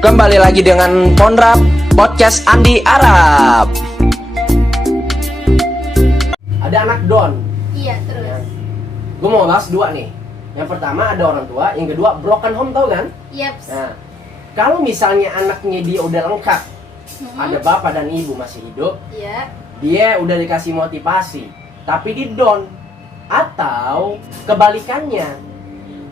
Kembali lagi dengan Ponrap Podcast Andi Arab. Ada anak Don. Iya, terus. Ya. Gue mau bahas dua nih. Yang pertama ada orang tua, yang kedua broken home, tau kan? Yaps. Nah, kalau misalnya anaknya dia udah lengkap, ada bapak dan ibu masih hidup, Iya. dia udah dikasih motivasi, tapi di down. Atau kebalikannya,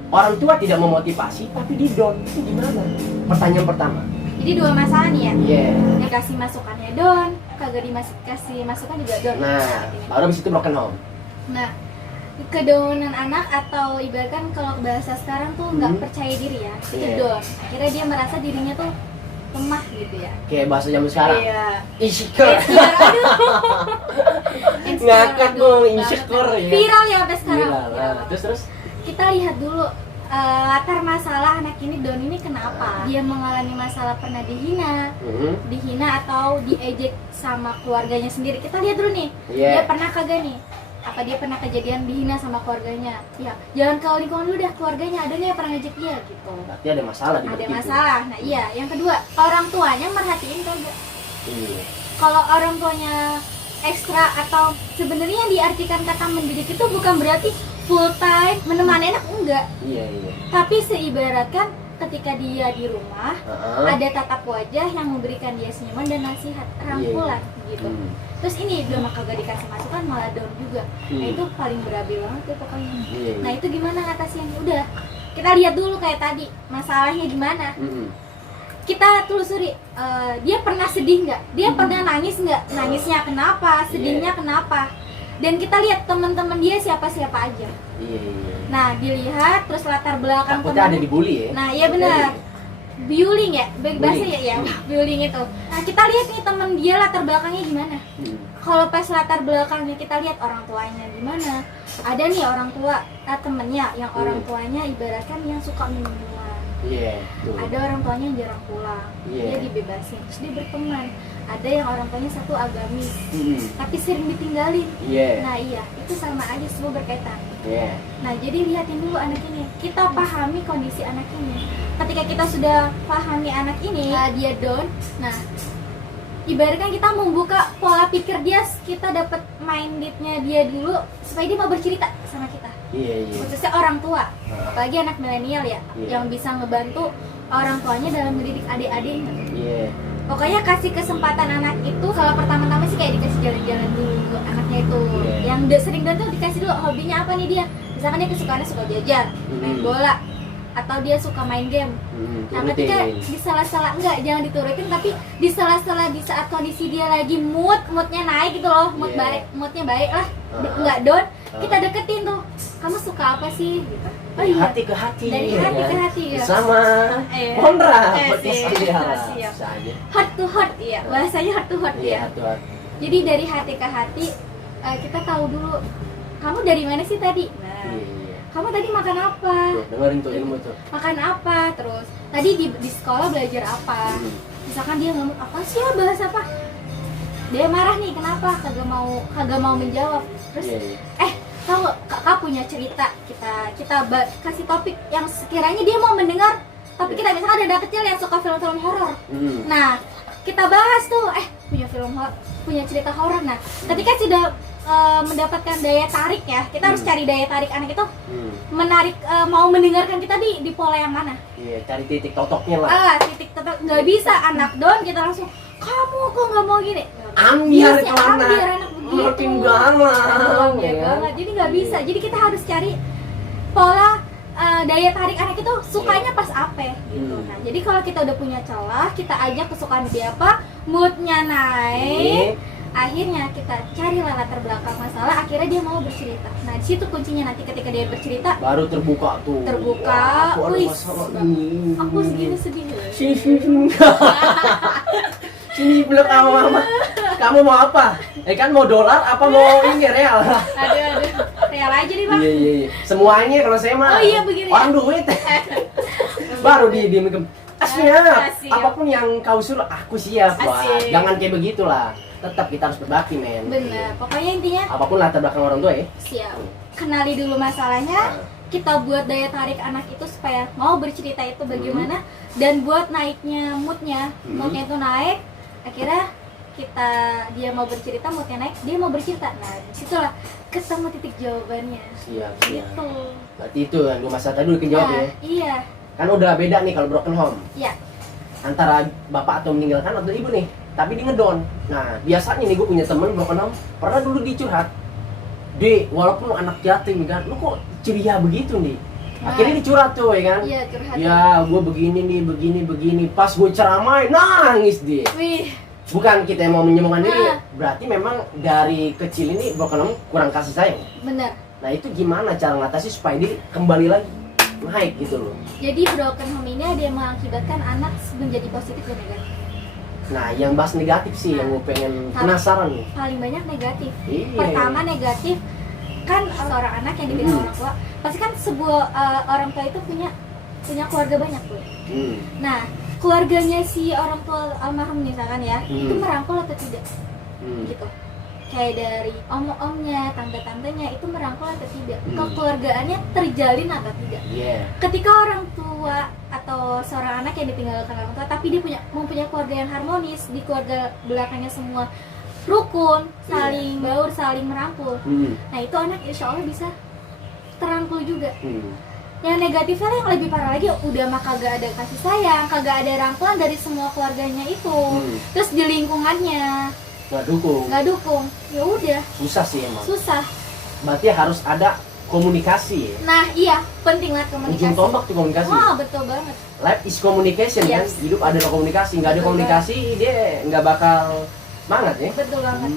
orang tua tidak memotivasi tapi di down. Itu gimana? Pertanyaan pertama. Jadi dua masalah nih ya. Iya. Dikasih masukannya don, kagak dikasih masukan juga don. Nah, baru habis itu broken home. Nah, kedownan anak atau ibaratkan kalau bahasa sekarang tuh nggak percaya diri ya, itu Iya. don. Akhirnya dia merasa dirinya tuh lemah gitu ya. Kayak bahasa zaman sekarang. Iya. Insecure. Insecure, aduh. Ngakak aduh, dong, banget. insecure ya. Viral ya sampai sekarang. Gila, Viral. nah, terus. Kita lihat dulu latar masalah anak ini don ini kenapa dia mengalami masalah pernah dihina atau diejek sama keluarganya sendiri. Kita lihat dulu nih, Iya. dia pernah kagak nih, apa dia pernah kejadian dihina sama keluarganya. Ya jangan ke lingkungan dulu dah, keluarganya ada nggak yang pernah ngejek dia gitu. Berarti ada masalah di Ada balik itu. masalah. Nah iya, yang kedua orang tuanya merhatiin kagak. Iya. Kalau orang tuanya ekstra atau sebenarnya yang diartikan kata mendidik itu bukan berarti full time menemani anak, enggak. Iya. Tapi seibaratkan ketika dia di rumah ada tatap wajah yang memberikan dia senyuman dan nasihat, rangkulan gitu. Terus ini belum kagak dikasih masukan malah down juga. Nah itu paling berabe banget tuh pokoknya. Iya. Nah itu gimana ngatasinnya? Udah kita lihat dulu kayak tadi masalahnya gimana. Kita telusuri, dia pernah sedih nggak? Dia pernah nangis nggak? Nangisnya kenapa? Sedihnya kenapa? Dan kita lihat teman-teman dia siapa-siapa aja. Iya. Nah dilihat terus latar belakang Takutnya ada dibully ya. Nah iya benar, bullying ya, bahasa Bullying. ya, bullying itu. Nah kita lihat nih teman dia latar belakangnya gimana. Kalau pas latar belakangnya kita lihat orang tuanya gimana. Ada nih orang tua, temennya yang orang tuanya ibaratkan yang suka minum-minuman. Iya. Ada orang tuanya yang jarang pulang, Iya. dia dibebasin, terus dia berteman. Ada yang orang tuanya satu agamis, tapi sering ditinggalin. Iya. Nah iya, itu sama aja, semua berkaitan. Iya. Nah jadi lihatin dulu anak ini, kita pahami kondisi anak ini. Ketika kita sudah pahami anak ini, dia down. Nah ibaratkan kita membuka pola pikir dia, kita dapat mindednya dia dulu supaya dia mau bercerita sama kita. Iya. Khususnya orang tua, apalagi anak milenial ya, Iya. yang bisa ngebantu orang tuanya dalam mendidik adik-adiknya. Iya. Pokoknya kasih kesempatan anak itu, kalau pertama-tama sih kayak dikasih jalan-jalan dulu anaknya itu. Iya. Yang sering dan tuh dikasih dulu hobinya apa nih dia. Misalkan dia kesukaannya suka jajan, main bola, atau dia suka main game. Nah ketika di sela-sela, enggak, jangan diturutin, tapi di sela-sela di saat kondisi dia lagi moodnya naik gitu loh, Iya. baik, moodnya baik lah, enggak down, kita deketin tuh. Kamu suka apa sih? Gitu. Oh Dari iya. hati ke hati. Dari ya hati kan? ke hati ya. Sama Iya. Ponrap Siap. Podcast Andi Arab. Siap. Bisa aja. Heart to heart, iya. Bahasanya heart to heart Iya, ya. hati-hati. Jadi dari hati ke hati kita tahu dulu kamu dari mana sih tadi. Nah, Iya. kamu tadi makan apa? Tuh, dengerin tuh ilmu tuh. Makan apa? Terus tadi di sekolah belajar apa? Misalkan dia ngomong apa sih ya, bahas apa? Dia marah nih, kenapa? Kagak mau menjawab. Terus Iya. tahu nggak, kakak punya cerita, kita kasih topik yang sekiranya dia mau mendengar. Tapi kita misalkan ada anak kecil yang suka film-film horor. Nah, kita bahas tuh, punya cerita horor. Nah, ketika sudah mendapatkan daya tarik ya, kita harus cari daya tarik anak itu menarik, mau mendengarkan kita di pola yang mana. Iya, cari titik totoknya lah. Titik tetap nggak bisa anak down kita langsung, kamu kok nggak mau gini? Ambiar Bisa, ke mana? ambiar anak begitu. Makin galang, Ya, ya. banget. Jadi nggak bisa. Jadi kita harus cari pola daya tarik anak itu sukanya pas apa gitu. Nah, jadi kalau kita udah punya celah, kita ajak kesukaan dia apa, moodnya naik, akhirnya kita carilah latar belakang masalah, akhirnya dia mau bercerita. Nah, di situ kuncinya, nanti ketika dia bercerita Baru terbuka tuh. terbuka. Wah, aku ada Wih, masalah ini. aku segini sedih. Sini. Sini peluk sama mama. Kamu mau apa? Kan mau dolar apa mau ini real? Aduh, real aja nih bang. Iya. Semuanya kalau saya mah. Oh iya, begini. Orang duit. Baru di siap. Siap. Apapun yang kau suruh aku siap. Wah, Asik. jangan kayak begitulah. Tetap kita harus berbakti, men. Bener. Pokoknya intinya Apapun latar belakang orang tua ya. siap. Kenali dulu masalahnya, kita buat daya tarik anak itu supaya mau bercerita itu bagaimana, dan buat naiknya moodnya itu naik, akhirnya dia mau bercerita, moodnya naik, dia mau bercerita. Nah disitulah ketemu titik jawabannya. Siap. Gitu. Berarti itu yang gue masalah tadi udah kejawab ya. Iya. Kan udah beda nih kalau broken home. Iya. Antara bapak atau meninggalkan atau ibu nih, tapi dia ngedon. Nah biasanya nih gue punya temen broken home, pernah dulu dicurhat, Dek, walaupun lu anak yatim kan, lu kok ceria begitu nih? Akhirnya dicurhat tuh ya kan? Iya, curhat. Ya, gue begini nih, begini. Pas gue ceramain, nangis dia. Wih. Bukan kita yang mau menyemangkan diri, berarti memang dari kecil ini broken home kurang kasih sayang. Bener. Nah itu gimana cara ngatasi supaya dia kembali lagi naik gitu loh? Jadi broken home ini ada yang mengakibatkan anak menjadi positif dan negatif. Nah yang bahas negatif sih yang gue pengen penasaran nih. Paling banyak negatif. Iya. Pertama negatif, kan seorang anak yang dibilang orang tua, pasti kan sebuah orang tua itu punya keluarga banyak tuh. Nah keluarganya si orang tua almarhum misalkan ya, itu merangkul atau tidak? Gitu. Kayak dari om-omnya, tante-tantenya itu merangkul atau tidak? Kekeluargaannya terjalin atau tidak? Ketika orang tua atau seorang anak yang ditinggalkan orang tua, tapi dia mempunyai keluarga yang harmonis, di keluarga belakangnya semua rukun, saling baur, saling merangkul. Nah itu anak insya Allah bisa terangkul juga. Yang negatifnya yang lebih parah lagi, udah mah kagak ada kasih sayang, kagak ada rangkulan dari semua keluarganya itu. Terus di lingkungannya nggak dukung, ya udah susah sih emang. Susah. Berarti harus ada komunikasi ya? Nah iya, penting banget komunikasi. Ujung tombak tuh komunikasi. Wah betul banget. Life is communication kan? Hidup adalah komunikasi. Nggak ada komunikasi dia nggak bakal semangat ya? Betul banget.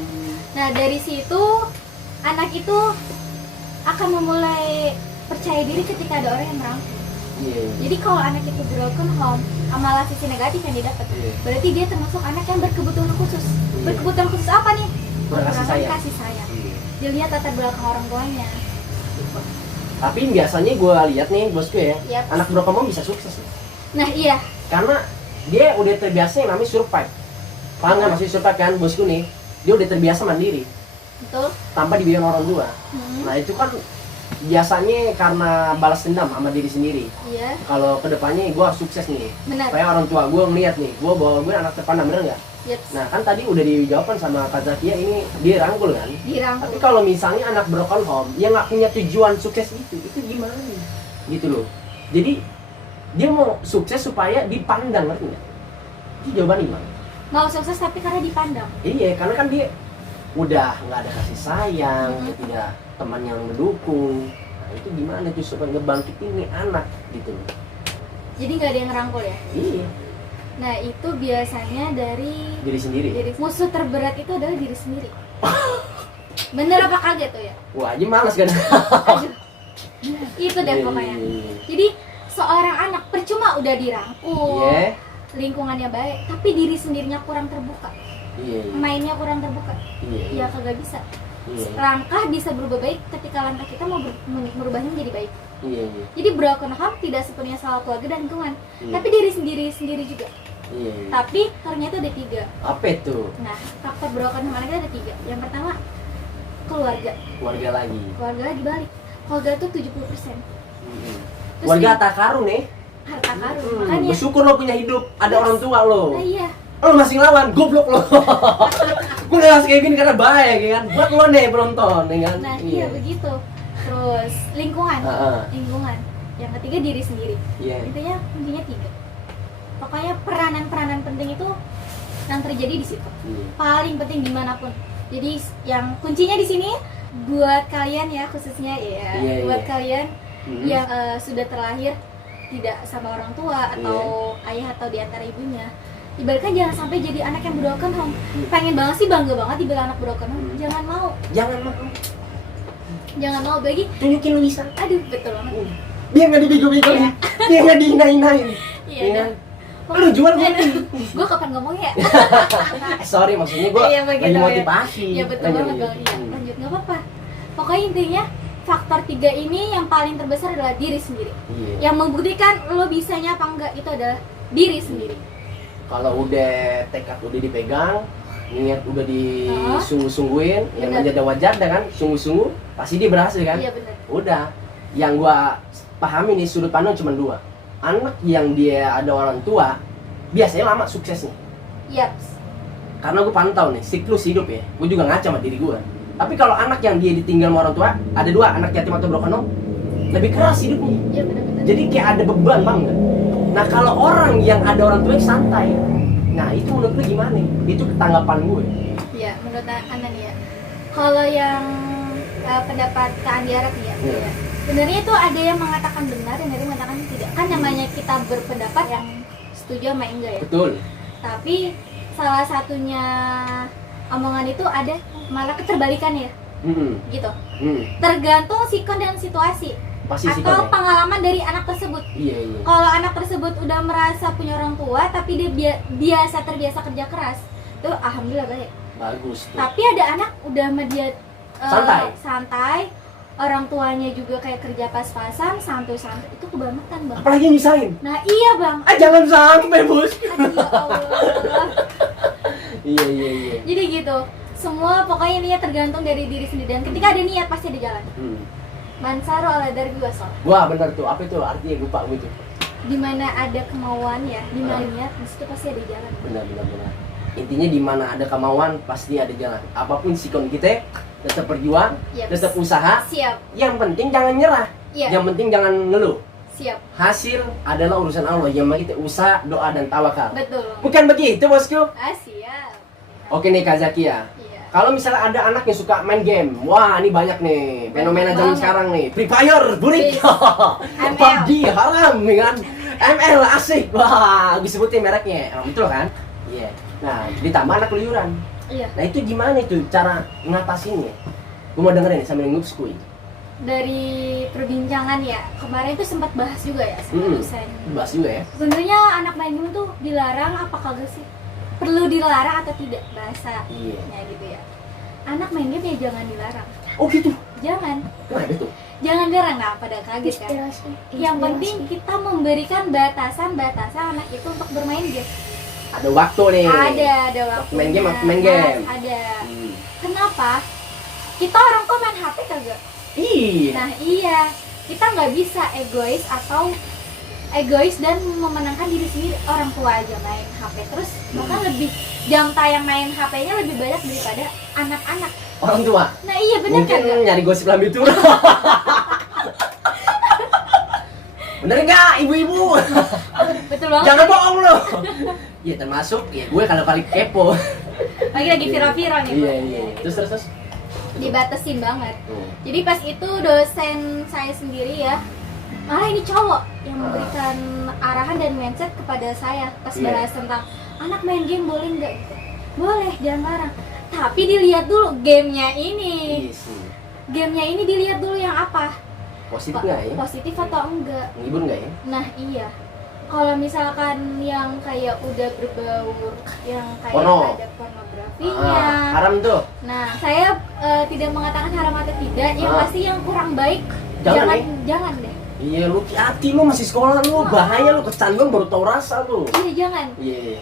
Nah dari situ anak itu akan memulai percaya diri ketika ada orang yang merangkul. Jadi kalau anak itu broken home, malah sisi negatif yang didapat. Berarti dia termasuk anak yang berkebutuhan khusus. Berkebutuhan khusus apa nih? Kasih sayang. Dilihat latar belakang orang tuanya. Tapi biasanya gue lihat nih bosku ya, anak broken home bisa sukses. Nah iya. Karena dia udah terbiasa yang namanya survive. Paham nggak maksudnya survive kan bosku nih? Dia udah terbiasa mandiri. Betul. Tanpa dibiayai orang tua. Nah itu kan biasanya karena balas dendam sama diri sendiri. Kalau kedepannya gue harus sukses nih. Benar. Supaya orang tua gue ngeliat nih, gue anak terpandang, bener nggak? Nah kan tadi udah dijawabkan sama Kak Zakia, ini dia rangkul kan? Tapi kalau misalnya anak broken home, yang nggak punya tujuan sukses itu gimana? Gitu loh. Jadi dia mau sukses supaya dipandang, ngerti nggak? Itu jawabannya gimana? Mau sukses tapi karena dipandang. Iya, karena kan dia udah nggak ada kasih sayang, tidak teman yang mendukung. Nah itu gimana tuh supaya ngebangkitin nih anak gitu loh. Jadi nggak ada yang ngerangkul ya? Iya. Nah itu biasanya dari diri sendiri. Musuh terberat itu adalah diri sendiri. Bener apa kaget tuh ya? Wah aja males kan. Aduh. Itu deh pokoknya. Jadi seorang anak percuma udah dirangkul, lingkungannya baik, tapi diri sendirinya kurang terbuka. Mainnya kurang terbuka. Ya kagak bisa. Langkah bisa berubah baik ketika langkah kita mau merubahnya menjadi baik. Jadi broken home tidak sepenuhnya salah keluarga dan lingkungan, tapi diri sendiri juga. Tapi ternyata ada 3. Apa itu? Nah, faktor broken home ada 3. Yang pertama keluarga. Keluarga lagi balik. Keluarga itu 70%. Keluarga harta karun nih. Harta karun. Makanya bersyukur lo punya hidup, ada orang tua lo. Nah, iya. Lo masih ngelawan, goblok lo. Gue ngasih kayak gini karena baik ya kan. Buat lo nih penonton ya kan. Nah, iya begitu. Terus lingkungan. Yang ketiga diri sendiri. Intinya kuncinya 3. Pokoknya peranan penting itu yang terjadi di situ. Paling penting dimanapun. Jadi yang kuncinya di sini buat kalian ya, khususnya buat kalian yang sudah terlahir tidak sama orang tua atau ayah atau diantara ibunya. Ibaratkan jangan sampai jadi anak yang broken home. Pengen banget sih, bangga banget dibilang anak broken home. Jangan mau bagi tunjukin lu bisa. Aduh betul banget. Biar nggak dibego-begoin, biar nggak dihina-hinain. Iya. Lu jual gue kapan ngomong ya? Sorry maksudnya gue lagi motivasi. Iya betul banget bang. Lanjut nggak apa-apa. Pokoknya intinya faktor 3 ini yang paling terbesar adalah diri sendiri. Yang membuktikan lo bisanya apa enggak itu adalah diri sendiri. Kalau udah tekad udah dipegang, niat udah disungguh-sungguhin, yang menjadi wajar kan, sungguh-sungguh pasti dia berhasil kan? Iya benar. Udah, yang gua pahami nih sudut pandang cuma dua. Anak yang dia ada orang tua biasanya lama suksesnya. Yaps. Karena gue pantau nih siklus hidup ya, gue juga ngaca sama diri gue. Tapi kalau anak yang dia ditinggal sama orang tua, ada dua, anak yatim atau broken home, lebih keras hidupnya. Iya benar-benar. Jadi kayak ada beban banget. Nah kalau orang yang ada orang tua yang santai, nah itu menurut lu gimana? Itu tanggapan gue. Iya, menurut Anda nih ya. Kalau yang pendapat Kak Andiara nih ya. Iya. Sebenarnya itu ada yang mengatakan benar, yang ada yang mengatakan tidak. Kan namanya kita berpendapat yang setuju sama enggak ya. Betul. Tapi salah satunya omongan itu ada malah keterbalikan ya. Gitu. Tergantung sikon dan situasi. Pasti atau sikon, ya? pengalaman dari anak tersebut. Iya. Kalau anak tersebut udah merasa punya orang tua tapi dia terbiasa kerja keras, itu alhamdulillah baik. Bagus tuh. Tapi ada anak udah sama dia santai, orang tuanya juga kayak kerja pas-pasan, santai-santai, itu kebangetan bang. Apalagi nyusahin. Nah iya bang. Jangan sampai bos. Aduh ya Allah. Iya. Jadi gitu. Semua pokoknya niat tergantung dari diri sendiri, dan ketika ada niat pasti ada jalan. Mansaro ala dari gua soal. Wah benar tuh. Apa itu artinya, lupa gue tuh. Dimana ada kemauan ya, dimana niat, disitu pasti ada jalan. Benar. Intinya di mana ada kemauan pasti ada jalan. Apapun sikon kita, tetap berjuang, tetap usaha. Siap. Yang penting jangan nyerah. Yang penting jangan ngeluh. Siap. Hasil adalah urusan Allah. Yang penting kita usaha, doa dan tawakal. Betul. Bukan begitu bosku? Siap. Oke nih Kak Zakia. Kalau misalnya ada anak yang suka main game, wah ini banyak nih fenomena zaman sekarang nih. Free Fire, burik, PUBG haram, ya kan? ML asik, wah disebutin mereknya, betul kan? Iya. Nah, ditambah anak keluyuran. Iya. Nah itu gimana itu cara ngatasinnya? Gue mau dengerin sambil ngupskui. Dari perbincangan ya, kemarin itu sempat bahas juga ya sama dosen. Bahas juga ya? Sebenarnya anak main game tuh dilarang apa kagak sih? Perlu dilarang atau tidak bahasanya gitu ya. Anak main game ya jangan dilarang. Oh gitu? Jangan. Kenapa tuh? Jangan dilarang, nah pada kaget kan. Yang penting kita memberikan batasan-batasan anak itu untuk bermain game. Ada waktu nih. Ada waktu. Main game atau main game? Ada. Kenapa? Kita orang kok main HP kagak? Iya. Nah iya, kita nggak bisa egois dan memenangkan diri sendiri. Orang tua aja main HP terus, bahkan lebih jam tayang main HP-nya lebih banyak daripada anak-anak. Orang tua? Nah iya bener kan? Mungkin nyari gosip lambi turun. Bener nggak ibu-ibu? Betul banget. Jangan bohong lo. Iya termasuk ya gue kalau kali kepo. Lagi viral-viral nih. Iya. Terus. Dibatasin banget. Jadi pas itu dosen saya sendiri ya, malah ini cowok yang memberikan arahan dan mindset kepada saya pas bahas tentang anak main game boleh nggak gitu. Boleh, jangan larang. Tapi dilihat dulu gamenya ini. Gamenya ini dilihat dulu yang apa? Positif nggak ya? Positif atau enggak? Menghibur nggak ya? Nah iya. Kalau misalkan yang kayak udah berbau yang kayak Porno. ada pornografinya, haram tuh. Nah saya tidak mengatakan haram atau tidak, yang pasti yang kurang baik jangan deh. Iya lu hati lu masih sekolah lu, bahaya lu kecanduan baru tahu rasa lu. Iya jangan.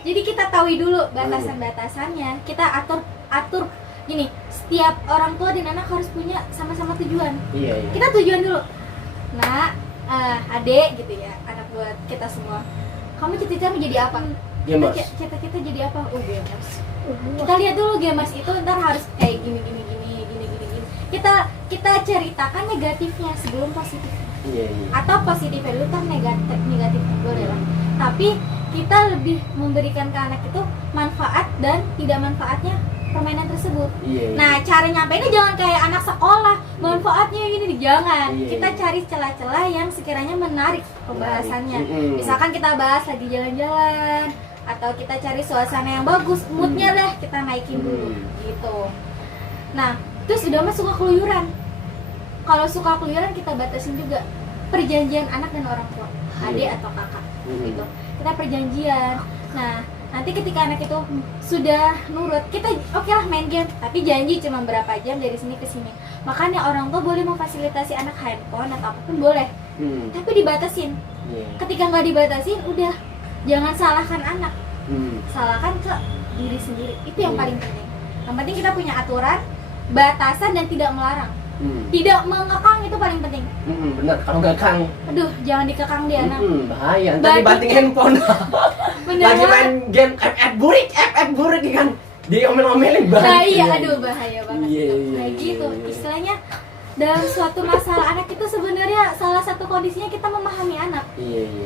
Jadi kita tahu dulu batasan-batasannya, kita atur gini. Setiap orang tua dan anak harus punya sama-sama tujuan. Iya. Kita tujuan dulu. Nah, adek gitu ya, anak buat kita semua. Kamu cita-cita mau jadi apa? Kita jadi apa? Gamers. Kita lihat dulu gamers itu ntar harus kayak gini. Kita ceritakan negatifnya sebelum positif. Iya. Atau positifnya dulu ntar negatifnya boleh lah. Tapi kita lebih memberikan ke anak itu manfaat dan tidak manfaatnya permainan tersebut. Nah, cara nyampeinnya jangan kayak anak sekolah, manfaatnya gini jangan. Kita cari celah-celah yang sekiranya menarik pembahasannya. Misalkan kita bahas lagi jalan-jalan atau kita cari suasana yang bagus, moodnya lah kita naikin dulu gitu. Nah, terus udah mah suka keluyuran. Kalau suka keluyuran kita batasin juga perjanjian anak dan orang tua, adik atau kakak gitu. Kita perjanjian. Nah, nanti ketika anak itu sudah nurut, kita oke lah main game, tapi janji cuma berapa jam dari sini ke sini. Makanya orang tua boleh memfasilitasi anak handphone atau apapun boleh, tapi dibatasin. Ketika nggak dibatasin, udah jangan salahkan anak, salahkan ke diri sendiri. Itu yang paling penting. Yang penting kita punya aturan, batasan dan tidak melarang. Tidak mengekang itu paling penting. Benar, kalau ngekang, aduh jangan dikekang dia anak. Bahaya, ntar dibanting handphone. Lagi main game FF burik kan, diomel-omelin banget. Nah iya, aduh bahaya banget. Kayak gitu, istilahnya dalam suatu masalah anak itu sebenarnya salah satu kondisinya kita memahami anak.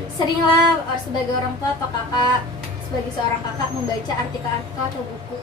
Seringlah sebagai orang tua atau kakak, sebagai seorang kakak membaca artikel-artikel atau buku.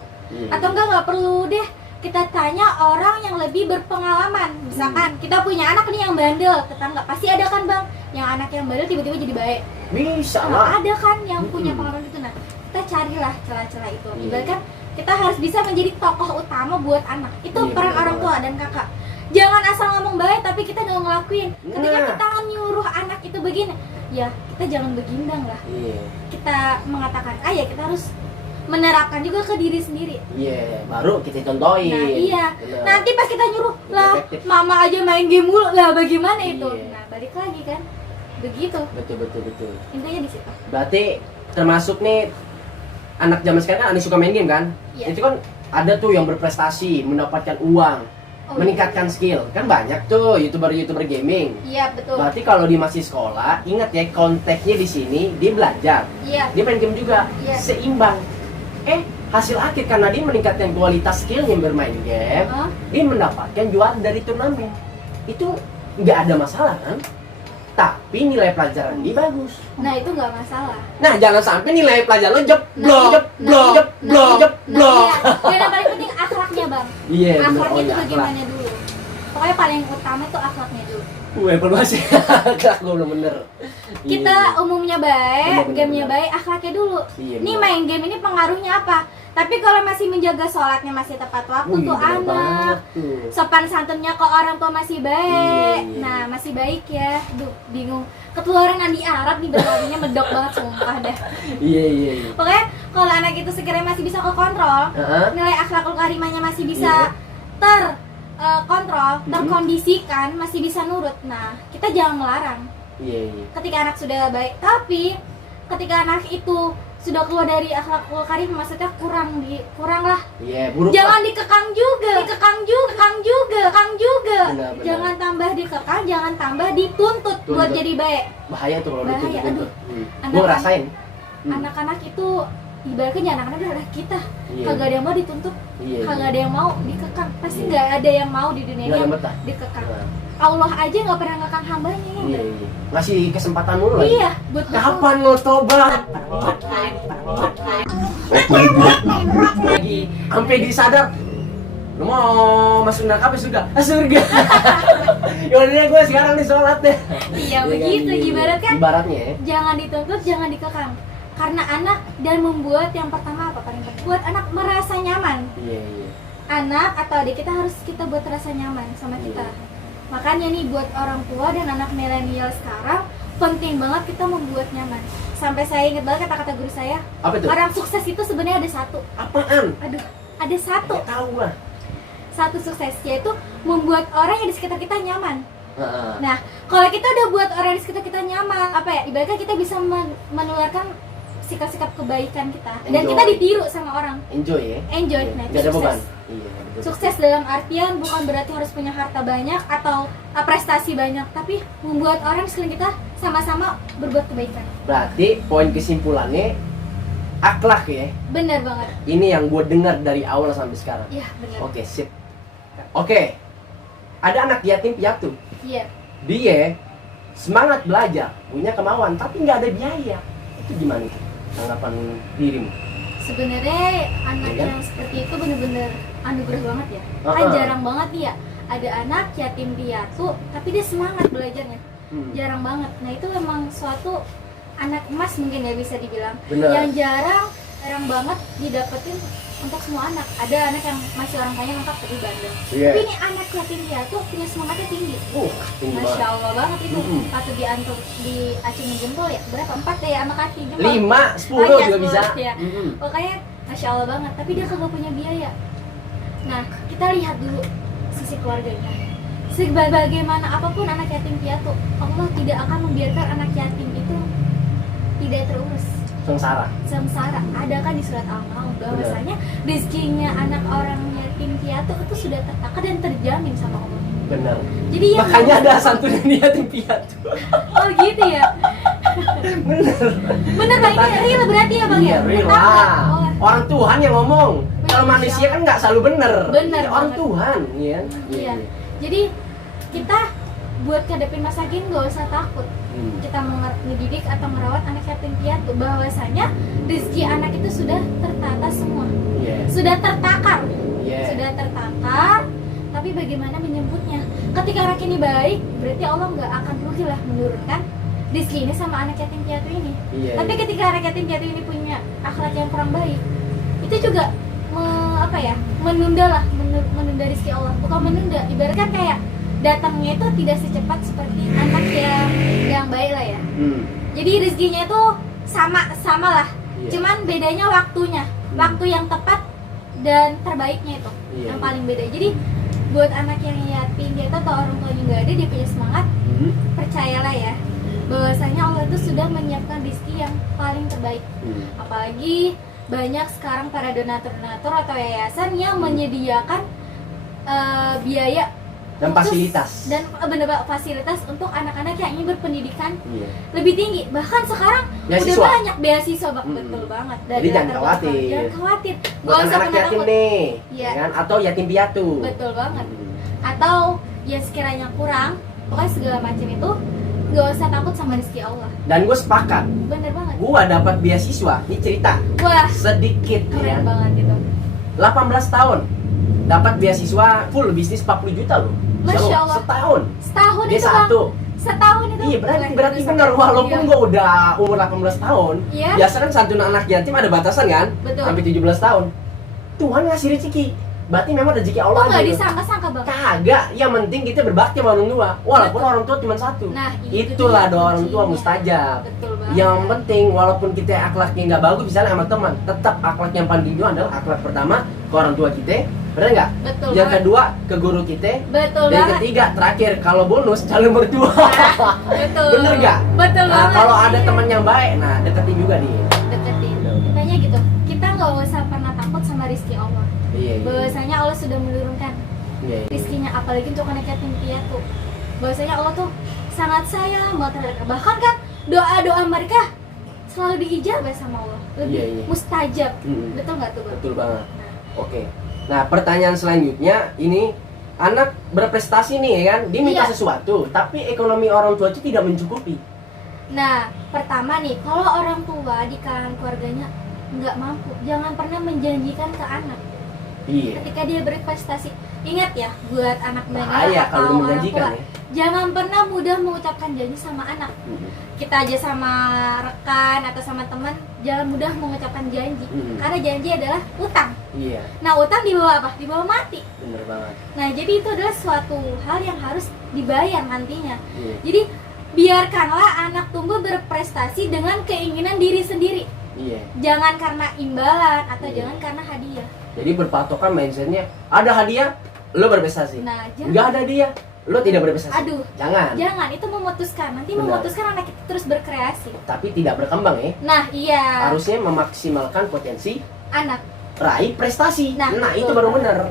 Atau nggak perlu deh kita tanya orang yang lebih berpengalaman. Misalkan kita punya anak nih yang bandel, tetangga pasti ada kan bang, yang anak yang bandel tiba-tiba jadi baik. Bisa lah. Ada kan yang punya pengalaman itu. Nah kita carilah celah-celah itu. Ibaratkan kita harus bisa menjadi tokoh utama buat anak. Itu peran orang tua dan kakak. Jangan asal ngomong baik tapi kita nggak ngelakuin. Ketika kita nyuruh anak itu begini, ya kita jangan begindang lah. Kita mengatakan, ya kita harus menerapkan juga ke diri sendiri. Baru kita contohin. Nah nanti pas kita nyuruh lah, mama aja main game mulu lah, bagaimana itu? Nah balik lagi kan, begitu. Betul. Intinya di situ. Berarti termasuk nih anak zaman sekarang kan ada suka main game kan? Itu kan ada tuh yang berprestasi, mendapatkan uang, meningkatkan skill. Kan banyak tuh YouTuber gaming. Iya, betul. Berarti kalau dia masih sekolah, ingat ya konteksnya di sini dia belajar. Dia main game juga. Seimbang. Hasil akhir karena dia meningkatkan kualitas skillnya bermain game, dia mendapatkan juara dari turnamen. Itu nggak ada masalah kan? Tapi nilai pelajaran dia bagus. Nah itu nggak masalah. Nah jangan sampai nilai pelajaran lo jeblok. Dan yang paling penting akhlaknya bang. Akhlaknya itu bagaimana dulu. Pokoknya paling utama itu akhlaknya dulu. Evaluasi akhlak gue belum bener. Kita umumnya baik, gamenya baik, akhlaknya dulu. Nih main game ini pengaruhnya apa? Tapi kalau masih menjaga sholatnya masih tepat waktu tuh anak, sopan santunnya ke orang tua masih baik. Nah masih baik ya. Duh bingung. Ketularan Andi Arab nih berkalinya medok banget sumpah dah. Pokoknya kalau anak itu sekiranya masih bisa kekontrol, nilai akhlakul karimahnya masih bisa terkontrol, terkondisikan, masih bisa nurut. Nah kita jangan melarang. Ketika anak sudah baik, tapi ketika anak itu sudah keluar dari akhlakul karimah, maksudnya kurang lah. Buruk. Jangan dikekang juga. Benar. Jangan tambah dikekang, jangan tambah dituntut buat jadi baik. Bahaya tuh kalau dituntut. Gue ngerasain. Anak-anak itu ibaratnya anak-anak adalah kita. Kagak ada yang mau dituntut, kagak ada yang mau dikekang. Pasti nggak ada yang mau di dunia ini dikekang. Allah aja nggak pernah ngekang hambanya ya. Ngasih kesempatan mulu lagi. Betul. Kapan lo tobat? Lagi sampai disadar lo mau masuk neraka apa surga? Surga. Yaudah gue sekarang nih sholat deh. Begitu ibaratnya. Jangan dituntut, jangan dikekang. Karena anak dan membuat yang pertama apa paling penting, buat anak merasa nyaman. Anak atau adik kita harus kita buat rasa nyaman sama kita. Makanya nih buat orang tua dan anak milenial sekarang penting banget kita membuat nyaman. Sampai saya ingat banget kata-kata guru saya. Apa itu? Orang sukses itu sebenarnya ada satu. Apaan? Ada satu. Nggak tahu lah. Satu suksesnya itu membuat orang yang di sekitar kita nyaman. Nah, kalau kita udah buat orang di sekitar kita nyaman, ibaratnya kita bisa menularkan sikap-sikap kebaikan kita. Dan kita ditiru sama orang. Enjoy. Nah, itu sukses. Sukses dalam artian bukan berarti harus punya harta banyak atau prestasi banyak, tapi membuat orang di sekeliling kita sama-sama berbuat kebaikan. Berarti poin kesimpulannya akhlak ya. Bener banget. Ini yang gue dengar dari awal sampai sekarang. Iya, bener. Oke, sip. Oke. Ada anak yatim piatu. Dia semangat belajar, punya kemauan, tapi nggak ada biaya. Itu gimana itu? Tanggapan dirimu? Sebenarnya anak yang seperti itu bener-bener anugerah banget ya. Kan jarang banget nih ya ada anak yatim piatu tapi dia semangat belajarnya. Jarang banget. Nah itu memang suatu anak emas mungkin ya bisa dibilang. Yang jarang banget didapetin untuk semua anak. Ada anak yang masih orang kaya lengkap tapi bandel. Tapi ini anak yatim piatu punya semangatnya tinggi. Masya Allah banget itu. Patut diacungin jempol ya. Berapa? 4 ya sama kaki jempol. 5, 10 juga bisa. Ya. Pokoknya Masya Allah banget. Tapi dia kagak punya biaya. Nah kita lihat dulu sisi keluarganya. Sebagaimana apapun anak yatim piatu, Allah tidak akan membiarkan anak yatim itu tidak terurus. Sengsara. Ada kan di surat Al-Maun bahwasanya rezekinya anak orang yatim piatu itu sudah tertata dan terjamin sama Allah. Benar. Jadi makanya ada santunan yatim piatu. Oh gitu ya. Bener Bang, ini real berarti ya Bang ya? Real lah. Orang Tuhan yang ngomong. Kalau manusia kan nggak selalu bener. Bener. Orang Tuhan, ya. Iya. Jadi kita buat hadapin masa gini nggak usah takut. Kita mendidik atau merawat anak yatim piatu, bahwasanya rezeki anak itu sudah tertata semua. Sudah tertakar. Sudah tertakar. Tapi bagaimana menyebutnya? Ketika anak ini baik, berarti Allah nggak akan rugi lah menurunkan rezeki ini sama anak yatim piatu ini. Tapi ketika anak yatim piatu ini punya akhlak yang kurang baik, itu juga menunda rezeki Allah. Bukan menunda, ibaratkan kayak datangnya itu tidak secepat seperti anak yang baik lah ya. Jadi rezekinya itu sama lah. Cuman bedanya waktunya, waktu yang tepat dan terbaiknya itu yang paling beda. Jadi buat anak yang yatim dia atau orang tuanya nggak ada, dia punya semangat, percayalah ya bahwasanya Allah itu sudah menyiapkan rezeki yang paling terbaik. Apalagi banyak sekarang para donatur-donatur atau yayasan yang menyediakan biaya dan fasilitas fasilitas untuk anak-anak yang ingin berpendidikan lebih tinggi. Bahkan sekarang beasiswa. Udah banyak beasiswa, betul banget. Jadi jangan khawatir. Bukan anak yatim nih, kan? Atau yatim piatu. Betul banget. Atau yang sekiranya kurang, pokoknya segala macam itu nggak usah takut sama rezeki Allah. Dan gue sepakat. Bener banget. Gue dapat beasiswa, ini cerita. Wah, sedikit keren banget gitu. 18 tahun dapat beasiswa full bisnis 40 juta loh. Masya Allah. Setahun dia itu satu. Setahun itu. Iya berarti benar, walaupun gue udah umur 18 tahun. Biasa kan santunan anak yatim ada batasan kan? Betul. Sampai 17 tahun. Tuhan ngasih rezeki. Berarti memang rezeki Allah. Kok nggak disangka-sangka Bang? Kagak, yang penting kita berbakti sama orang tua. Walaupun orang tua cuma satu. Nah, itulah doa orang tua mustajab. Betul banget. Yang penting walaupun kita akhlaknya nggak bagus misalnya sama teman, tetap akhlak yang paling tinggi adalah akhlak pertama ke orang tua kita, benar nggak? Betul. Yang kedua ke guru kita. Betul dan banget. Ketiga terakhir kalau bonus calon mertua. Betul. Bener nggak? Betul nah, banget. Kalau ada teman yang baik, nah deketin juga dia. Deketin. Intinya gitu. Kita nggak usah pernah takut sama rezeki Allah. Bahwasanya Allah sudah menurunkan rizkinya, apalagi untuk anak yatim piatu. Bahwasanya Allah tuh sangat sayang banget mereka. Bahkan kan doa-doa mereka selalu diijabah sama Allah. Lebih mustajab. Betul nggak tuh Bang? Betul banget. Oke. Nah pertanyaan selanjutnya ini, anak berprestasi nih ya kan, dia minta sesuatu, tapi ekonomi orang tua itu tidak mencukupi. Nah pertama nih, kalau orang tua di kalangan keluarganya nggak mampu, jangan pernah menjanjikan ke anak. Ketika dia berprestasi, ingat ya buat anak mendengar atau orang tua, jangan pernah mudah mengucapkan janji sama anak. Kita aja sama rekan atau sama teman, jangan mudah mengucapkan janji, karena janji adalah utang. Nah utang dibawa apa? Dibawa mati. Bener banget. Nah jadi itu adalah suatu hal yang harus dibayar nantinya. Jadi biarkanlah anak tumbuh berprestasi dengan keinginan diri sendiri. Jangan karena imbalan atau jangan karena hadiah. Jadi berpatokan mindsetnya, ada hadiah, lo berprestasi. Nah, nggak ada hadiah, lo tidak berprestasi. Aduh, jangan, itu memutuskan. Nanti memutuskan anak itu terus berkreasi. Tapi tidak berkembang ya. Nah, iya. Harusnya memaksimalkan potensi anak. Raih prestasi. Nah itu baru benar.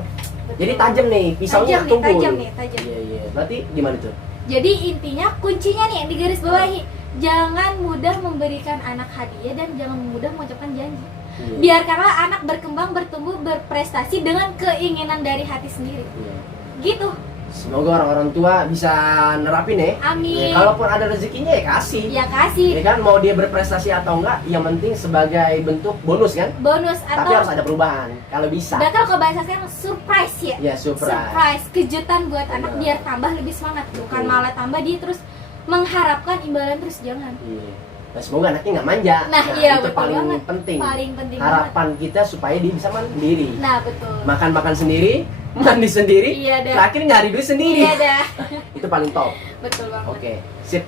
Jadi tajam nih, pisaunya tumpul. Tajam. Iya. Berarti gimana tuh? Jadi intinya kuncinya nih yang digaris bawahi, jangan mudah memberikan anak hadiah dan jangan mudah mengucapkan janji. Biarkanlah anak berkembang, bertumbuh, berprestasi dengan keinginan dari hati sendiri. Gitu. Semoga orang-orang tua bisa nerapin ya. Amin. Kalaupun ada rezekinya ya kasih. Ya kasih. Ya kan, mau dia berprestasi atau enggak, yang penting sebagai bentuk bonus kan. Bonus atau. Tapi harus ada perubahan kalau bisa. Bahkan kalau bahasa sekarang surprise ya. Ya surprise, kejutan buat anak biar tambah lebih semangat. Bukan malah tambah dia terus mengharapkan imbalan terus, jangan. Nah, semoga anaknya nggak manja. Nah iya, itu betul paling banget. penting. Paling penting harapan banget. Kita supaya dia bisa mandiri. Nah betul. Makan sendiri, mandi sendiri. Iya dah. Terakhir nyari duit sendiri. Iya dah. Itu paling top. Betul banget. Oke, sip.